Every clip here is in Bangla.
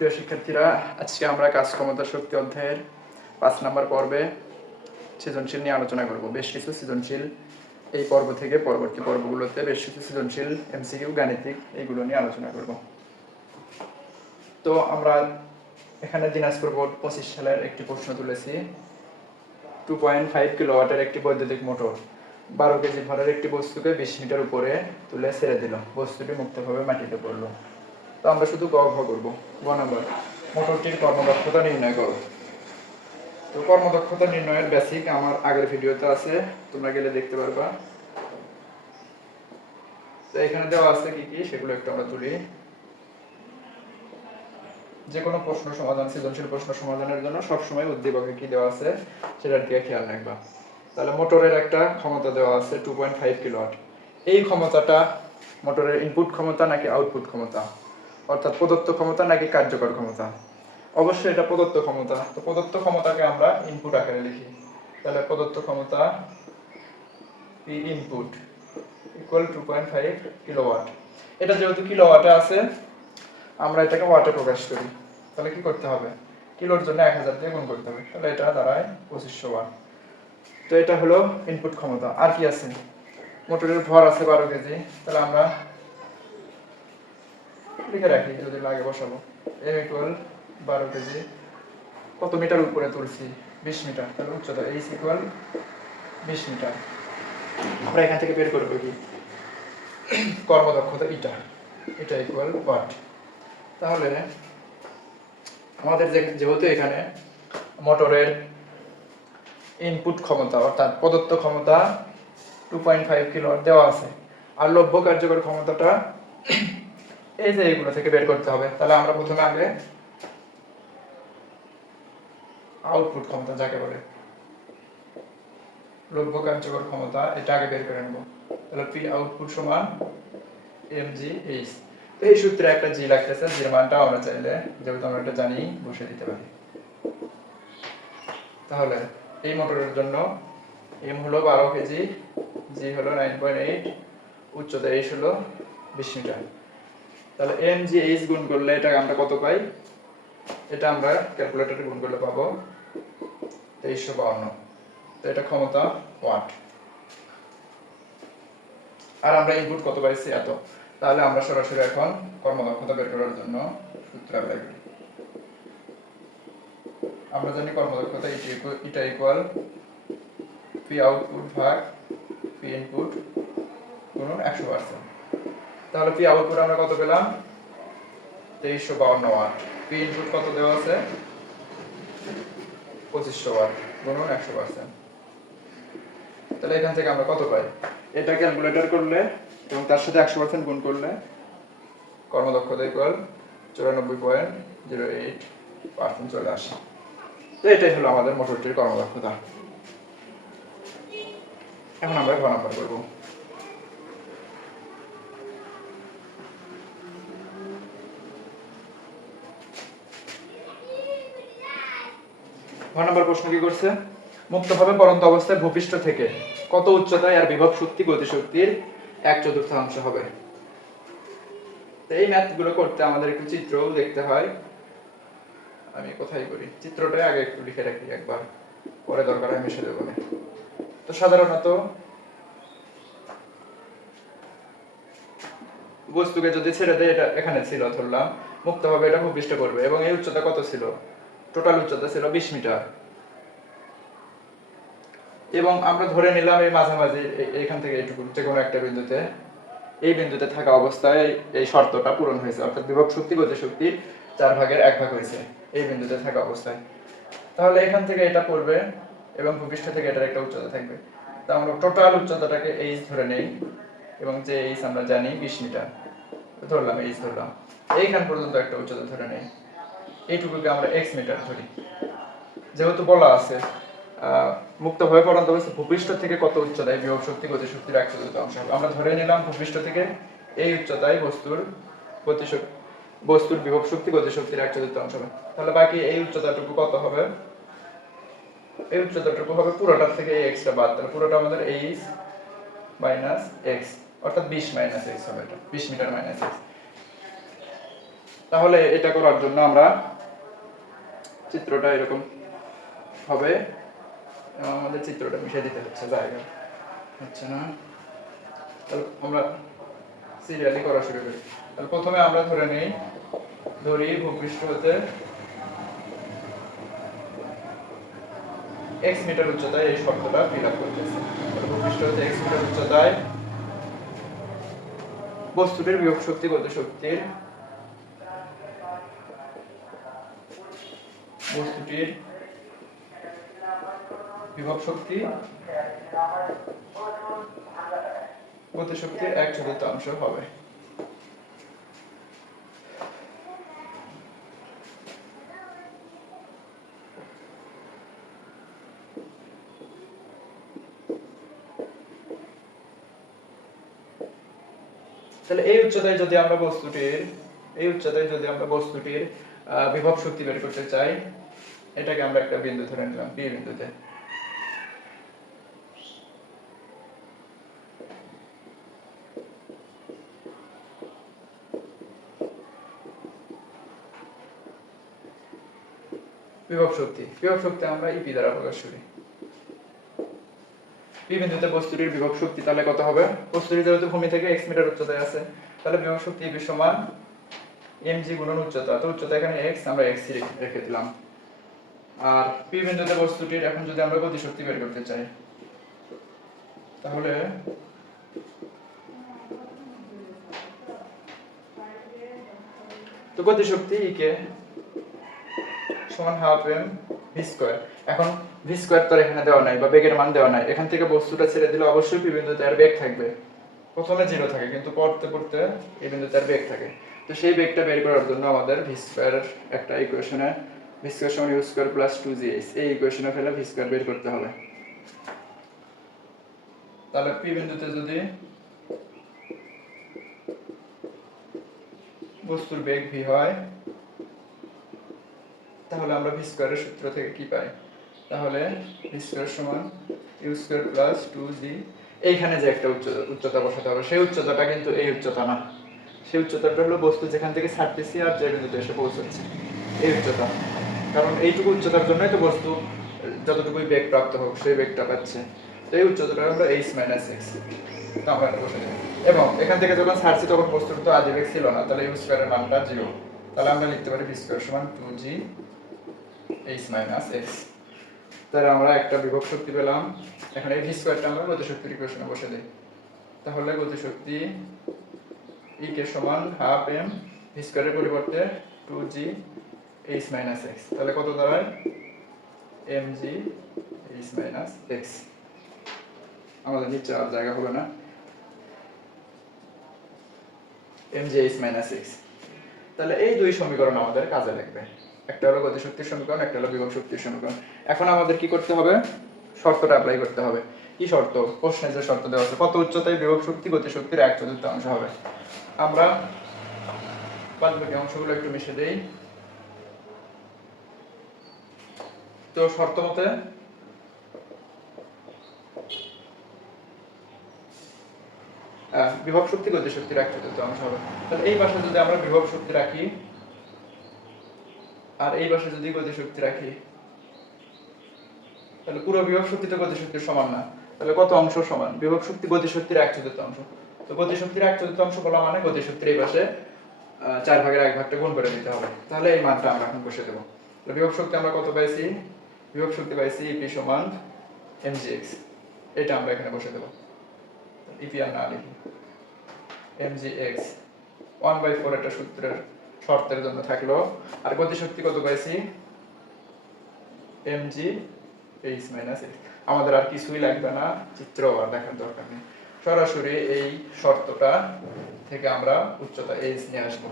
প্রিয় শিক্ষার্থীরা, আজকে আমরা কাজ ক্ষমতা শক্তি অধ্যায়ের 5 নম্বর পর্বে সৃজনশীল নিয়ে আলোচনা করব। বেশ কিছু সৃজনশীল এই পর্ব থেকে পরবর্তী পর্বগুলোতে বেশ কিছু সৃজনশীল এমসিকিউ গাণিতিক এইগুলো নিয়ে আলোচনা করব। তো আমরা এখানে দিনাজপুর বোর্ড 25 সালের একটি প্রশ্ন তুলেছি। 2.5 কিলোওয়াটের একটি বৈদ্যুতিক মোটর 12 কেজি ভরের একটি বস্তুকে 20 মিটার উপরে তুলে ছেড়ে দিল। বস্তুটি মুক্তভাবে মাটিতে পড়ল। তো আমরা শুধু গ ঘ করবো। গ নম্বর, মোটরটির কর্মদক্ষতা নির্ণয় করো। তো কর্মদক্ষতা নির্ণয়ের বেসিক আমার আগের ভিডিওতে আছে, তোমরা গেলে দেখতে পারবা। তো এখানে দেওয়া আছে কি কি সেগুলো একটু আমরা তুলি। যে কোনো প্রশ্ন সমাধান, সৃজনশীল প্রশ্ন সমাধানের জন্য সবসময় উদ্দীপকে কি দেওয়া আছে সেটার দিকে খেয়াল রাখবা। তাহলে মোটরের একটা ক্ষমতা দেওয়া আছে 2.5 কিলোওয়াট। এই ক্ষমতাটা মোটরের ইনপুট ক্ষমতা নাকি আউটপুট ক্ষমতা, অর্থাৎ প্রদত্ত ক্ষমতা নাকি কার্যকর ক্ষমতা? অবশ্যই এটা প্রদত্ত ক্ষমতা। তো প্রদত্ত ক্ষমতাকে আমরা ইনপুট আকারে লিখি। তাহলে প্রদত্ত ক্ষমতা পি ইনপুট ইকুয়াল 2.5 কিলোওয়াট। এটা যেহেতু কিলোওয়াটে আছে, আমরা এটাকে ওয়াটে প্রকাশ করি। তাহলে কি করতে হবে? কিলোর জন্য 1000 দিয়ে গুণ করতে হবে। তাহলে এটা দাঁড়ায় 2500 ওয়াট। তো এটা হলো ইনপুট ক্ষমতা। আর কি আছে? মোটরের ভর আছে 12 কেজি। তাহলে আমরা লিখে রাখি, যদি লাগে বসাবো। m equal 12 KG. কত মিটার উপরে তুলছি? 20 মিটার। তাহলে উচ্চতা h ইকুয়াল 20 মিটার। আমরা এখান থেকে বের করবো কি কর্মদক্ষতা, এটা ইকুয়াল ওয়াট। তাহলে আমাদের যেহেতু এখানে মোটরের ইনপুট ক্ষমতা অর্থাৎ প্রদত্ত ক্ষমতা 2.5 কিলোওয়াট দেওয়া আছে, আর লভ্য কার্যকর ক্ষমতাটা এই যে এগুলো থেকে বের করতে হবে। তাহলে আমরা প্রথমে আগে আউটপুট ক্ষমতা, যাকে বলে লভ্য কার্যকর ক্ষমতা, এটা আগে বের করে নেব। তাহলে পি আউটপুট সমান mgh। তো এই সূত্রে একটা জি লাগতেছে, জির মানটা আমরা চাইলে যেহেতু আমরা এটা জানি বসে দিতে পারি। তাহলে এই মোটরের জন্য m হলো 12 কেজি, জি হলো 9.8, উচ্চতা h হলো 20 মিটার। তাহলে mgh গুণ করলে এটা আমরা কত পাই? এটা আমরা ক্যালকুলেটরে গুণ করলে পাবো 2352। তো এটা ক্ষমতা ওয়াট। আর আমরা ইনপুট কত পাইছি? এত। তাহলে আমরা সরাসরি এখন কর্মদক্ষতা বের করার জন্য সূত্র অ্যাপ্লাই করি। আমরা জানি কর্মদক্ষতা এটা ইকুয়াল পি আউটপুট ভাগ পি ইনপুট গুণ 100%। তাহলে পি আউটপুট আমরা কত পেলাম? 2352 ওয়াট। পি ইনপুট কত দেওয়া আছে? 2500 ওয়াট গুণ 100%। তাহলে এখান থেকে আমরা কত পাই? এটা ক্যালকুলেটর করলে এবং তার সাথে 100% গুণ করলে কর্মদক্ষতা ইকুয়াল 94.08% চলে আসে। তো এটাই হলো আমাদের মোটরটির কর্মদক্ষতা। এখন আমরা ঘ নাম্বার করব। ঘ নাম্বার প্রশ্ন কি করছে? মুক্তভাবে পড়ন্ত অবস্থায় ভূপৃষ্ঠ থেকে কত উচ্চতায় আর বিভব শক্তি গতিশক্তির 1/4 হবে? তো এই ম্যাথগুলো করতে আমাদের একটু চিত্রও দেখতে হয়। আমি কোথায় করি, চিত্রটা আগে একটু লিখে রাখি, একবার পরে দরকার হয় মিশে দেবো। তো সাধারণত বস্তুকে যদি ছেড়ে দেয়, এটা এখানে ছিল ধরলাম, মুক্তভাবে এটা ভূপৃষ্ঠে পড়বে এবং এই উচ্চতা কত ছিল? টোটাল উচ্চতা ছিল 20 মিটার। এবং আমরা ধরে নিলাম এই মাঝামাঝি এখান থেকে এইটুকু যে কোনো একটা বিন্দুতে, এই বিন্দুতে থাকা অবস্থায় এই শর্তটা পূরণ হয়েছে, অর্থাৎ বিভব শক্তি গতিশক্তির 4/1 হয়েছে এই বিন্দুতে থাকা অবস্থায়। তাহলে এখান থেকে এটা পড়বে এবং ভূপৃষ্ঠ থেকে এটার একটা উচ্চতা থাকবে। তা আমরা টোটাল উচ্চতাটাকে h ধরে নেই এবং যে h আমরা জানি 20 মিটার ধরলাম, h ধরলাম। এইখান পর্যন্ত একটা উচ্চতা ধরে নেই, এইটুকুকে আমরা x মিটার ধরি। যেহেতু বলা আছে মুক্তভাবে পড়ন্ত অবস্থায় ভূপৃষ্ঠ থেকে কত উচ্চতায় বিভব শক্তি গতিশক্তির 1/4 হবে, আমরা ধরে নিলাম ভূপৃষ্ঠ থেকে এই উচ্চতায় বস্তুর বিভব শক্তি গতিশক্তির 1/4 হবে। তাহলে বাকি এই উচ্চতাটুকু কত হবে? এই উচ্চতাটুকু হবে পুরোটার থেকে এই এক্সটা বাদ, তাহলে পুরোটা আমাদের h মাইনাস x, অর্থাৎ 20 মাইনাস x হবে। এটা 20 মিটার মাইনাস x। তাহলে এটা করার জন্য আমরা চিত্রটা এরকম হবে, আমাদের চিত্রটা মিশিয়ে দিতে হচ্ছে, জায়গা হচ্ছে না। তাহলে আমরা সিরিয়ালি করা শুরু করি। তাহলে প্রথমে আমরা ধরি ভূপৃষ্ঠ হতে x মিটার উচ্চতায় এই শর্তটা ফিল আপ করতেছে। ভূপৃষ্ঠ হতে x মিটার উচ্চতায় বস্তুটির বিভব শক্তি গতিশক্তির বিভব শক্তি গতিশক্তির 1/4 হবে। তাহলে এই উচ্চতায় যদি আমরা বস্তুটির বিভব শক্তি বের করতে চাই, এটাকে আমরা একটা বিন্দু ধরে নিলাম, পি বিন্দুতে। বিভব শক্তি আমরা ইপি দ্বারা প্রকাশ করি। পি বিন্দুতে বস্তুটির বিভব শক্তি তাহলে কত হবে? বস্তুটি যেহেতু ভূমি থেকে x মিটার উচ্চতায় আছে, তাহলে বিভব শক্তি ইপি সমান mg গুণন উচ্চতা। তো উচ্চতা এখানে x, আমরা x রেখে দিলাম। আর পি বিন্দুতে বস্তুটির এখন যদি আমরা গতিশক্তি বের করতে চাই, তাহলে তো গতিশক্তি কে সমান হাফ m v স্কয়ার। এখন v স্কয়ার তো এখানে দেওয়া নাই বা বেগের মান দেওয়া নাই, এখান থেকে বস্তুটা ছেড়ে দিলে অবশ্যই পি বিন্দুতে আর বেগ থাকবে। প্রথমে 0 থাকে, কিন্তু পড়তে পড়তে এই বিন্দুতে আর বেগ থাকে। তো সেই বেগটা বের করার জন্য আমাদের v স্কয়ার একটা ইকুয়েশনে v স্কয়ার সমান u স্কয়ার প্লাস 2gh, এই ইকুয়েশনে ফেলে v স্কয়ার বের করতে হবে। তাহলে পি বিন্দুতে যদি বস্তুর বেগ v হয়, তাহলে আমরা v স্কয়ারের সূত্র থেকে কি পাই? তাহলে v স্কয়ার সমান u স্কয়ার প্লাস 2g, এইখানে যে একটা উচ্চতা বসাতে হবে, সেই উচ্চতাটা কিন্তু এই উচ্চতা না। সেই উচ্চতাটা হলো বস্তু যেখান থেকে ছাড়তেছি আর যে বিন্দুতে এসে পৌঁছাচ্ছে, এই উচ্চতা। কারণ এইটুকু উচ্চতার জন্যই তো বস্তু যতটুকুই বেগ প্রাপ্ত হোক সেই বেগটা পাচ্ছে। তো এই উচ্চতাটা হলো h মাইনাস x। তো আমরা এটা বসে দিই। এবং এখান থেকে যখন ছাড়ছি তখন বস্তুর তো আদি বেগ ছিল না, তাহলে u স্কয়ারের মানটা 0। তাহলে আমরা লিখতে পারি v স্কয়ার সমান 2g h মাইনাস x। তাহলে আমরা একটা বিভব শক্তি পেলাম। এখন এই v স্কয়ারটা আমরা গতিশক্তির ইকুয়েশনে বসে দিই। তাহলে গতিশক্তি E কে সমান হাফ m v স্কয়ারের পরিবর্তে 2g h মাইনাস x। তাহলে কত দাঁড়ায়? mg h minus x। আমাদের নিচে আর জায়গা হবে না, mg h মাইনাস x। তাহলে এই দুই সমীকরণ আমাদের কাজে লাগবে, একটা হলো গতিশক্তির সমীকরণ, একটা হলো বিভব শক্তির সমীকরণ। এখন আমাদের কি করতে হবে? শর্তটা অ্যাপ্লাই করতে হবে। কি শর্ত? প্রশ্নে যে শর্ত দেওয়া আছে, কত উচ্চতায় বিভব শক্তি গতিশক্তির 1/4 হবে। আমরা বাদবাকি অংশগুলো একটু মিশে দেই। তো শর্ত মতে বিভব শক্তি গতিশক্তির 1/4 হবে। তাহলে এই পাশে যদি আমরা বিভব শক্তি রাখি আর এই পাশে যদি গতিশক্তি রাখি, তাহলে পুরো বিভব শক্তি তো গতিশক্তির সমান না। তাহলে কত অংশ সমান? বিভব শক্তি গতিশক্তির 1/4। তো গতিশক্তির 1/4 বলা মানে গতিশক্তির এই পাশে 4/1 গুণ করে দিতে হবে। তাহলে এই মানটা আমরা এখন বসে দেব। তাহলে বিভব শক্তি আমরা কত পাইছি? বিভব শক্তি পাইছি EP সমান mgx। এটা আমরা এখানে বসে দেব। EP আর না লিখি, mgx 1/4 এটা সূত্রের শর্তের জন্য থাকলো। আর গতিশক্তি কত পাইছি? mg h minus x। আমাদের আর কিছুই লাগবে না, চিত্র আর দেখার দরকার নেই। সরাসরি এই শর্তটা থেকে আমরা উচ্চতা h নিয়ে আসবো।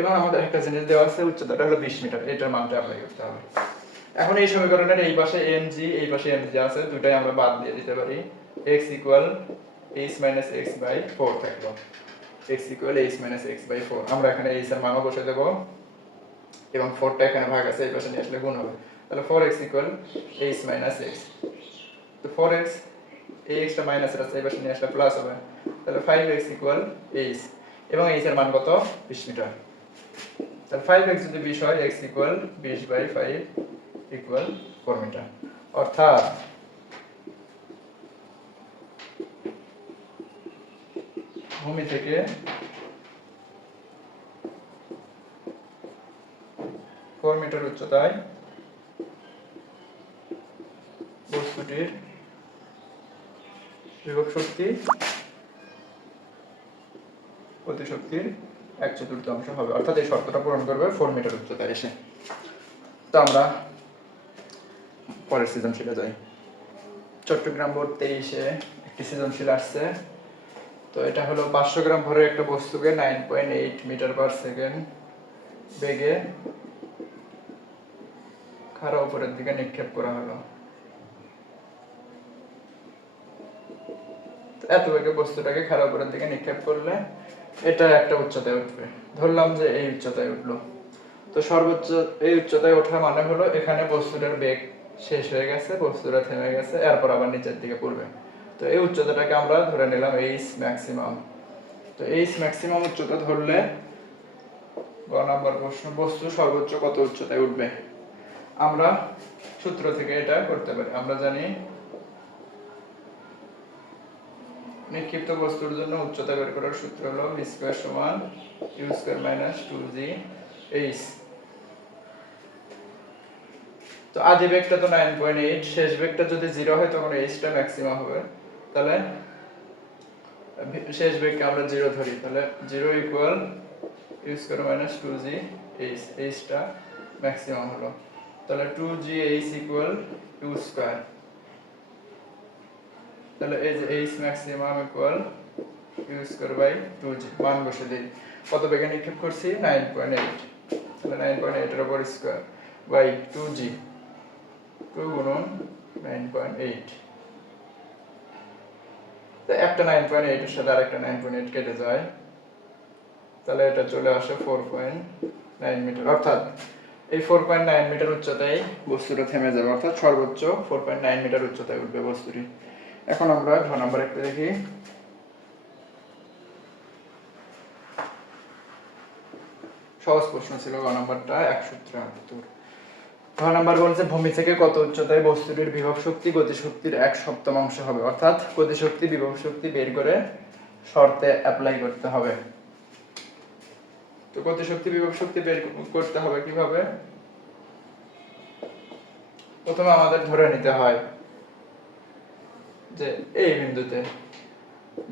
এবং আমাদের একটা জিনিস দেওয়া আছে, উচ্চতাটা হলো 20 মিটার, এটার মানটা অ্যাপ্লাই করতে হবে। এখন এই সমীকরণের এই পাশে mg এই পাশে mg আছে, দুটাই আমরা বাদ দিয়ে দিতে পারি। x equal h minus x by 4 থাকলো। x equal h minus x by 4। আমরা এখানে h এর মানও বসে দেব এবং 4টা এখানে ভাগ আছে, এই পাশে নিয়ে আসলে গুণ হবে। তাহলে 4x equal h minus x। তো 4x, এই x টা মাইনাস এর আছে, এই পাশে নিয়ে আসলে প্লাস হবে। তাহলে 5x ইকুয়াল h, এবং h এর মান কত? 20 মিটার। তাহলে 5x যদি 20 হয় x ইকুয়াল 20/5 ইকুয়াল 4 মিটার। অর্থাৎ ভূমি থেকে মিটার উচ্চতায় বস্তুটির বিভব শক্তি গতিশক্তির 1/4 হবে, অর্থাৎ এই শর্তটা পূরণ করবে 4 মিটার উচ্চতায় এসে। তো আমরা পরের সৃজনশীলে যাই। চট্টগ্রাম বোর্ড 23-এ একটি সৃজনশীল আসছে। তো এটা হলো 500 গ্রাম ভরের একটা বস্তুকে 9.8 মিটার পার সেকেন্ড বেগে খাড়া উপরের দিকে নিক্ষেপ করা হলো। এত বেগে বস্তুটাকে খাড়া উপরের দিকে নিক্ষেপ করলে এটা একটা উচ্চতায় উঠবে। ধরলাম যে এই উচ্চতায় উঠলো। তো সর্বোচ্চ এই উচ্চতায় ওঠা মানে হলো এখানে বস্তুটার বেগ শেষ হয়ে গেছে, বস্তুটা থেমে গেছে, এরপর আবার নিচের দিকে পড়বে। তো এই উচ্চতাটাকে আমরা ধরে নিলাম এইচ ম্যাক্সিমাম। তো এইচ ম্যাক্সিমাম উচ্চতা ধরলে গ নাম্বার প্রশ্ন, বস্তু সর্বোচ্চ কত উচ্চতায় উঠবে? আমরা সূত্র থেকে এটা করতে পারি। আমরা জানি নিক্ষিপ্ত বস্তুর জন্য উচ্চতা বের করার সূত্র হলো v² = u² - 2gh। তো আদি বেগটা তো 9.8, শেষ বেগটা যদি 0 হয় তখন h টা ম্যাক্সিমাম হবে। তাহলে শেষ বেগকে আমরা 0 ধরি, তাহলে 0 ইকুয়াল u² - 2gh, h টা ম্যাক্সিমাম হলো। তাহলে 2gh ইকুয়াল u²। তাহলে এই যে h ম্যাক্সিমাম ইকুয়াল u²/2g, মান বসে দিই। কত বেগে নিক্ষেপ করছি? 9.8। তাহলে 9.8 এর উপর স্কয়ার বাই 2g, 2 গুণন 9.8। তো একটা 9.8 এর সাথে আরেকটা 9.8 কেটে যায়, তাহলে এটা চলে আসে 4.9 মিটার। অর্থাৎ এই 4.9 মিটার উচ্চতায় বস্তুটা থেমে যাবে, অর্থাৎ সর্বোচ্চ 4.9 মিটার উচ্চতায় উঠবে বস্তুটি। এখন আমরা ঘ নাম্বার একটু দেখি। সহজ প্রশ্ন ছিল ঘ নাম্বারটা, 173। ঘ নাম্বার বলছে ভূমি থেকে কত উচ্চতায় বস্তুটির বিভব শক্তি গতিশক্তির 1/7 হবে, অর্থাৎ গতিশক্তি বিভব শক্তি বের করে শর্তে অ্যাপ্লাই করতে হবে। তো গতিশক্তি বিভব শক্তি বের করতে হবে কিভাবে? প্রথমে আমাদের ধরে নিতে হয় যে এই বিন্দুতে,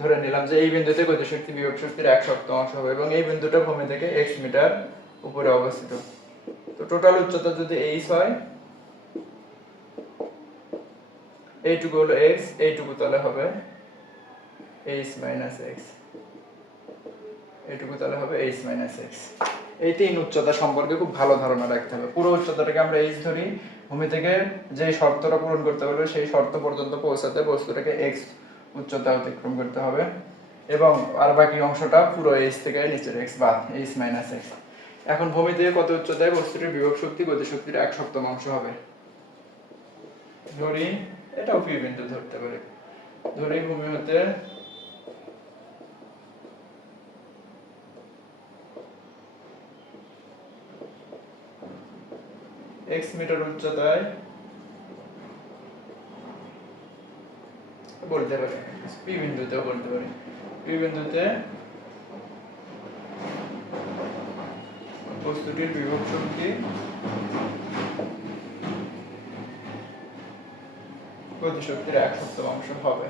ধরে নিলাম যে এই বিন্দুতে গতিশক্তি বিভব শক্তির 1/7 হবে এবং এই বিন্দুটা ভূমি থেকে x মিটার উপরে অবস্থিত। তো টোটাল উচ্চতা যদি h হয়, এইটুকু হলো x, এইটুকু তাহলে হবে h - x, এইটুকু তাহলে হবে h - x। এই তিন উচ্চতা সম্পর্কে খুব ভালো ধারণা রাখতে হবে। পুরো উচ্চতাটাকে আমরা h ধরি, ভূমি থেকে যে শর্তটা পূরণ করতে পারবে সেই শর্ত পর্যন্ত পৌঁছাতে বস্তুটাকে x উচ্চতা অতিক্রম করতে হবে এবং আর বাকি অংশটা পুরো h থেকে নিচের x বাদ h - x। এখন ভূমি থেকে কত উচ্চতায় বস্তুটির বিভব শক্তি গতিশক্তির 1/7 হবে? ধরি এটাও p বিন্দু ধরতে পারি। ধরি ভূমি হতে x মিটার উচ্চতায় বলতে পারি, p বিন্দুতেও বলতে পারি। p বিন্দুতে বস্তুটির বিভব শক্তি গতিশক্তির 1/7 হবে।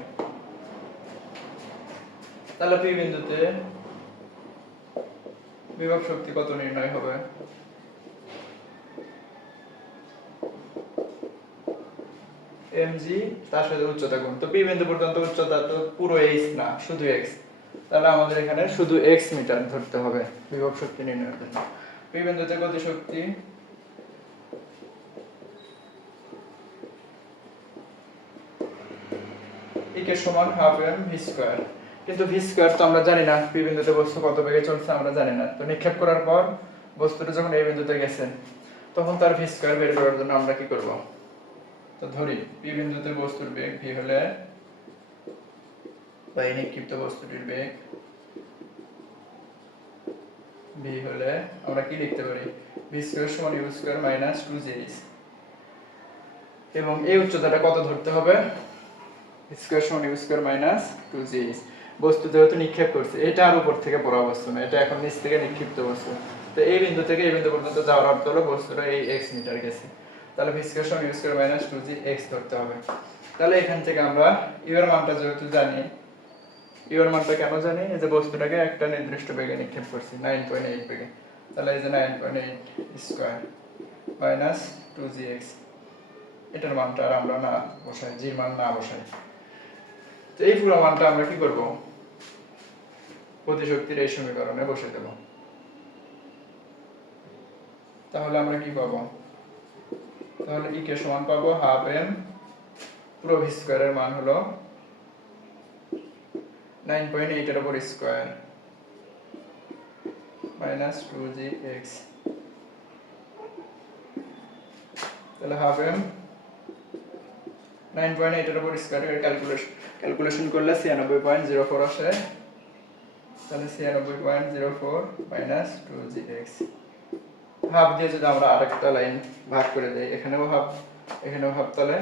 তাহলে p বিন্দুতে বিভব শক্তি কত নির্ণয় হবে? mg তার সাথে উচ্চতা গুণ। তো p বিন্দু পর্যন্ত উচ্চতা তো পুরো h না, শুধু x। তাহলে আমাদের এখানে শুধু x মিটার ধরতে হবে বিভব শক্তি নির্ণয়ের জন্য। p বিন্দুতে গতিশক্তি e কে সমান হাফ m v স্কয়ার। কিন্তু v স্কয়ার তো আমরা জানি না, p বিন্দুতে বস্তু কত বেগে চলছে আমরা জানি না। তো নিক্ষেপ করার পর বস্তুটা যখন এই বিন্দুতে গেছে তখন তার v স্কয়ার বের করার জন্য আমরা কি করব? তো ধরি p বিন্দুতে বস্তুর বেগ v হলে বা এই নিক্ষিপ্ত বস্তুটির বেগ v ভি হলে আমরা কি লিখতে পারি ভি স্কয়ার সমান ইউ স্কয়ার মাইনাস 2gh এবং এই উচ্চতাটা কত ধরতে হবে স্কয়ার সমান ইউ স্কয়ার মাইনাস 2gh বস্তু যেহেতু নিক্ষেপ করছে এটা আর উপর থেকে পড়া বস্তু না এটা এখন নিচ থেকে নিক্ষিপ্ত বস্তু তো এই বিন্দু থেকে এই বিন্দু পর্যন্ত যাওয়ার অর্থ হলো বস্তুটা এই x মিটার গেছে তাহলে ভি স্কয়ার সমান ইউ স্কয়ার মাইনাস 2gh ধরতে হবে তাহলে এখান থেকে আমরা ইউ এর মানটা যেহেতু জানি ইউ এর মানটা কেন জানি এই যে বস্তুটাকে একটা নির্দিষ্ট বেগে নিক্ষেপ করছি 9.8 বেগে তাহলে এই যে 9.8 স্কয়ার মাইনাস 2gh এটার মানটা আর আমরা না বসাই জি মান না বসাই তো এই পুরো মানটা আমরা কি করব গতিশক্তির এই সমীকরণে বসে দেব তাহলে আমরা কি পাবো তাহলে E কে সমান পাবো হাফ m পুরো ভি স্কয়ারের মান হলো 9.8 এর উপর স্কয়ার মাইনাস 2gh তাহলে হাফ m 9.8 এর উপর স্কয়ার ক্যালকুলেশন করলে 96.04 আসে তাহলে 96.04 মাইনাস 2gh হাফ দিয়ে যদি আমরা আরেকটা লাইন ভাগ করে দেই এখানেও হাফ তাহলে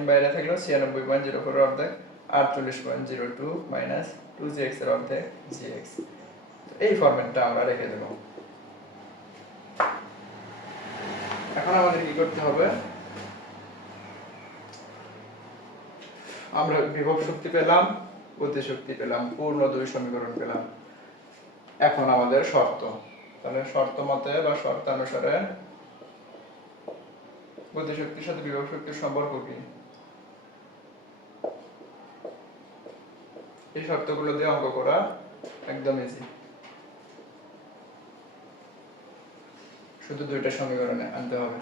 m বাইরে থাকলো 96.04 এর অর্ধেক 48.02 মাইনাস 2gh এর অর্ধেক gh এই ফরম্যাটটা আমরা রেখে দেব এখন আমাদের কি করতে হবে আমরা বিভব শক্তি পেলাম গতি শক্তি পেলাম পূর্ণ দুই সমীকরণ পেলাম এখন আমাদের শর্ত তাহলে শর্ত মতে বা শর্তানুসারে গতি শক্তির সাথে বিভব শক্তির সম্পর্ক কি এই শর্তগুলো দিয়ে অঙ্ক করা একদম ইজি শুধু দুইটা সমীকরণে আনতে হবে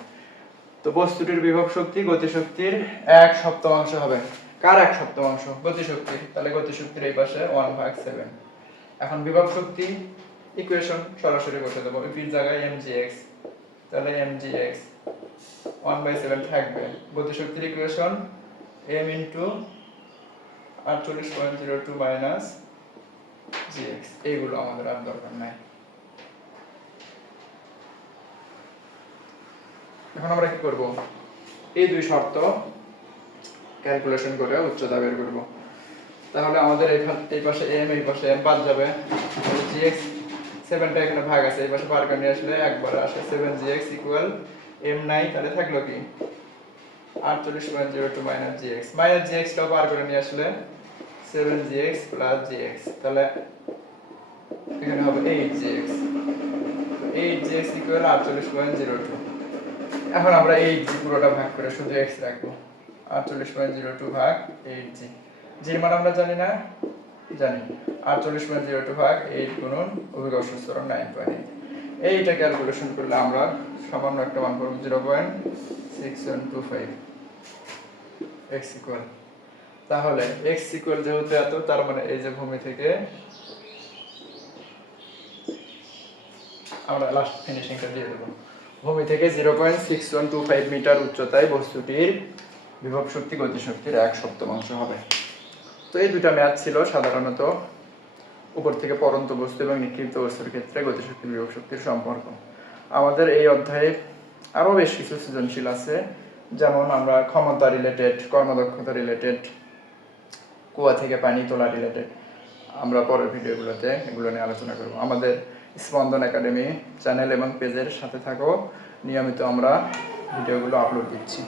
তো বস্তুটির বিভব শক্তি গতি শক্তির 1/7 হবে কার 1/7 গতি শক্তির তাহলে গতি শক্তির এই পাশে 1/7 এখন বিভব শক্তি ইকুয়েশন সরাসরি বসে দেব এর জায়গায় mgx তাহলে mgx 1/7 থাকবে গতি শক্তির ইকুয়েশন m * 48.02 মাইনাস gx এইগুলো আমাদের আর দরকার নাই এখন আমরা কি করব এই দুই শর্ত ক্যালকুলেশন করে উচ্চতা বের করব তাহলে আমাদের এই পাশে m এই পাশে m বাদ যাবে তাহলে gx 7টা এখানে ভাগ আছে এই পাশে পার করে নিয়ে আসলে একবার আসে 7gx m নাই তাহলে থাকলো কি 48.02 মাইনাস gx টাও পার করে নিয়ে আসলে 7gx gx তাহলে এখানে হবে 8gx 8gx 48.02 এখন আমরা 8g পুরোটা ভাগ করে শুধু x রাখবো 48.02 ভাগ 8g g এর মান আমরা জানি না জানি 48.02 ভাগ 8 গুণন অভিকর্ষ ত্বরণ 9.8 এইটা ক্যালকুলেশন করলে আমরা সামান্য একটা মান পাবো 0.6125 x ইকুয়াল তাহলে x ইকুয়াল যেহেতু এত তার মানে এই যে ভূমি থেকে আমরা লাস্ট ফিনিশিংটা দিয়ে দেব ভূমি থেকে 0.6125 মিটার উচ্চতায় বস্তুটির বিভব শক্তি গতি শক্তির 1/7 হবে তো এই দুটো ম্যাথ ছিল সাধারণত উপর থেকে পড়ন্ত বস্তু এবং নিক্ষিপ্ত বস্তুর ক্ষেত্রে গতি শক্তি বিভব শক্তির সম্পর্ক আমাদের এই অধ্যায়ে আরো বেশ কিছু সৃজনশীল আছে যেমন আমরা ক্ষমতা রিলেটেড কর্মদক্ষতা রিলেটেড কুয়া থেকে পানি তোলা রিলেটেড আমরা পরের ভিডিওগুলোতে এগুলো নিয়ে আলোচনা করব আমাদের স্পন্দন একাডেমি চ্যানেল এবং পেজের সাথে থাকো নিয়মিত আমরা ভিডিওগুলো আপলোড দিচ্ছি